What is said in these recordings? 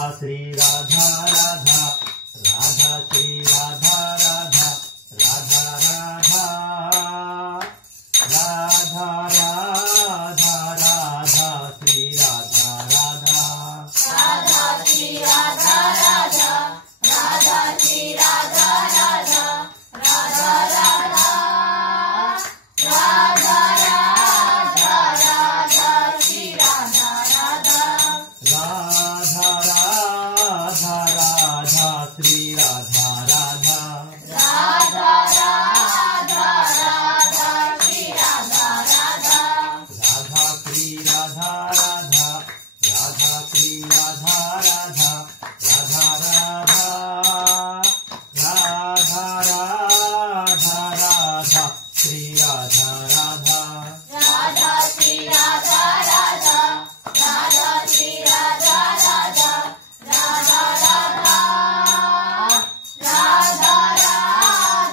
श्री राधा राधा राधा श्री राधा राधा राधा राधा राधा राधा राधा श्री राधा राधा राधा श्री राधा राधा राधा श्री राधा राधा राधा राधा राधा राधा राधा श्री राधा राधा राधा राधा राधा श्री राधा राधा राधा राधा राधा श्री राधा राधा राधा श्री राधा राधा राधा श्री राधा राधा राधा राधा राधा राधा राधा श्री राधा राधा राधा श्री राधा राधा राधा श्री राधा राधा राधा राधा राधा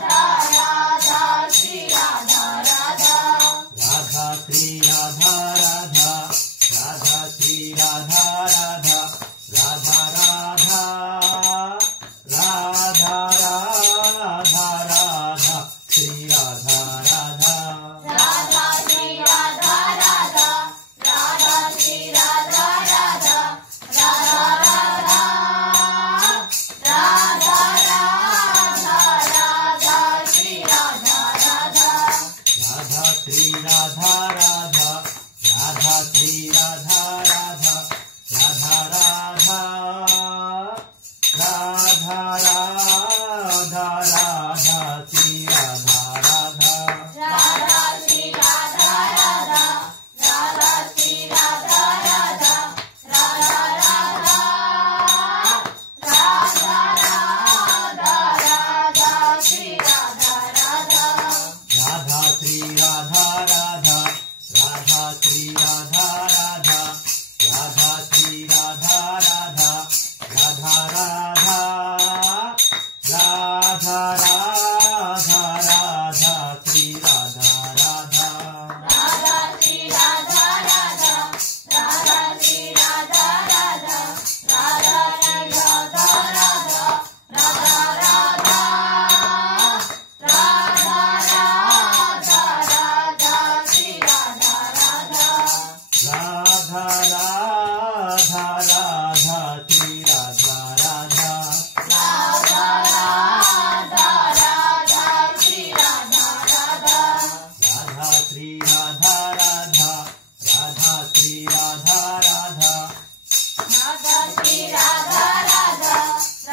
राधा राधा श्री राधा राधा राधा श्री राधा राधा राधा श्री राधा राधा राधा राधा राधा राधा राधा श्री राधा राधा राधा श्री राधा राधा राधा श्री राधा राधा राधा राधा राधा राधा राधा श्री राधा राधा राधा श्री राधा राधा राधा श्री राधा राधा राधा राधा राधा राधा राधा श्री राधा राधा राधा श्री राधा राधा राधा श्री राधा राधा राधा राधा राधा राधा राधा श्री राधा राधा राधा श्री राधा राधा राधा श्री राधा राधा राधा श्री राधा राधा राधा राधा राधा राधा राधा श्री राधा राधा राधा श्री राधा राधा राधा श्री राधा राधा राधा श्री राधा राधा राधा राधा राधा राधा राधा श्री राधा राधा राधा राधा राधा श्री राधा राधा राधा राधा राधा श्री राधा राधा राधा श्री राधा राधा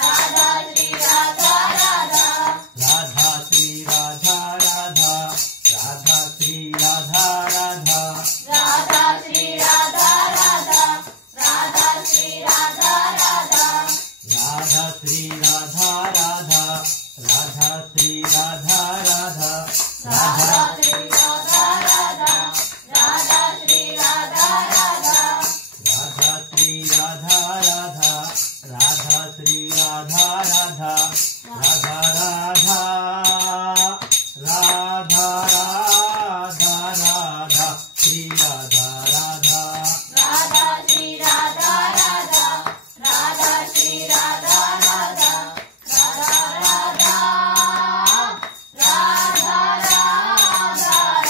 राधा श्री राधा राधा राधा श्री राधा राधा राधा श्री राधा राधा राधा श्री राधा राधा राधा श्री राधा राधा राधा श्री राधा राधा राधा श्री राधा राधा राधा श्री राधा राधा राधा श्री राधा राधा राधा श्री राधा राधा राधा श्री राधा राधा राधा श्री राधा राधा राधा श्री राधा राधा राधा राधा राधा राधा राधा श्री राधा राधा राधा श्री राधा राधा राधा श्री राधा राधा राधा राधा राधा राधा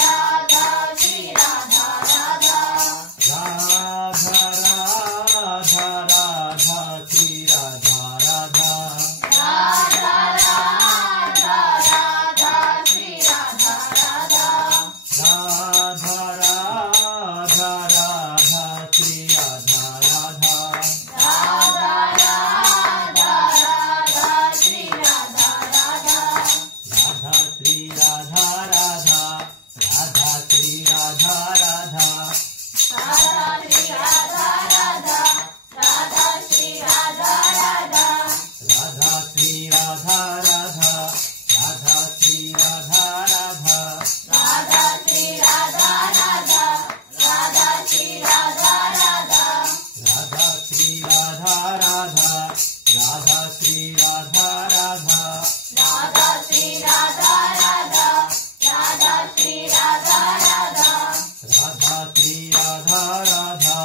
राधा श्री राधा राधा राधा राधा राधा श्री राधा राधा राधा राधा राधा श्री राधा राधा राधा राधा राधा श्री राधा राधा राधा राधा राधा श्री राधा राधा राधा श्री राधा राधा राधा श्री राधा राधा राधा श्री राधा राधा राधा श्री राधा राधा राधा श्री राधा राधा राधा श्री राधा राधा राधा श्री राधा राधा राधा श्री राधा राधा राधा श्री राधा राधा राधा श्री राधा राधा राधा श्री राधा राधा राधा श्री राधा राधा राधा श्री राधा राधा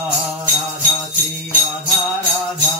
राधा श्री राधा राधा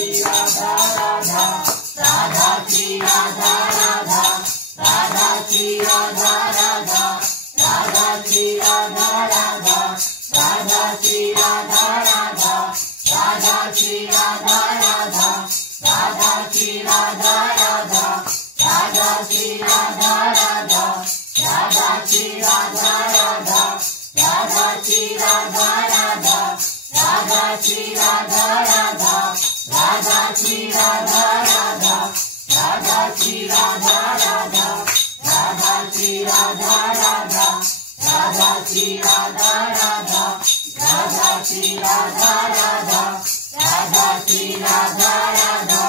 श्री राधा राधा राधा श्री राधा राधा राधा श्री राधा राधा राधा श्री राधा राधा राधा श्री राधा राधा राधा श्री राधा राधा राधा श्री राधा राधा राधा श्री राधा राधा राधा श्री राधा राधा राधा श्री राधा राधा राधा श्री राधा राधा राधा श्री राधा राधा राधा श्री राधा राधा राधा श्री राधा राधा राधा श्री राधा राधा राधा श्री राधा राधा राधा श्री राधा राधा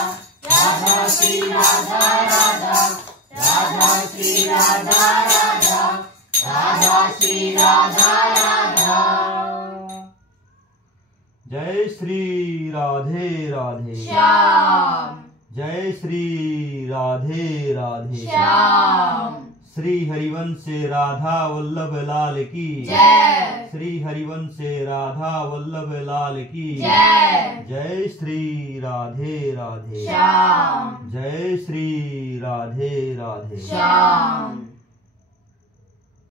राधा श्री राधा राधा राधा श्री राधा राधा राधा श्री राधा राधा। जय श्री राधे राधे श्याम जय श्री राधे राधे श्याम श्री हरिवंश राधा वल्लभ लाल की जय श्री हरिवंश राधा वल्लभ लाल की जय जय श्री राधे राधे श्याम जय श्री राधे राधे श्याम।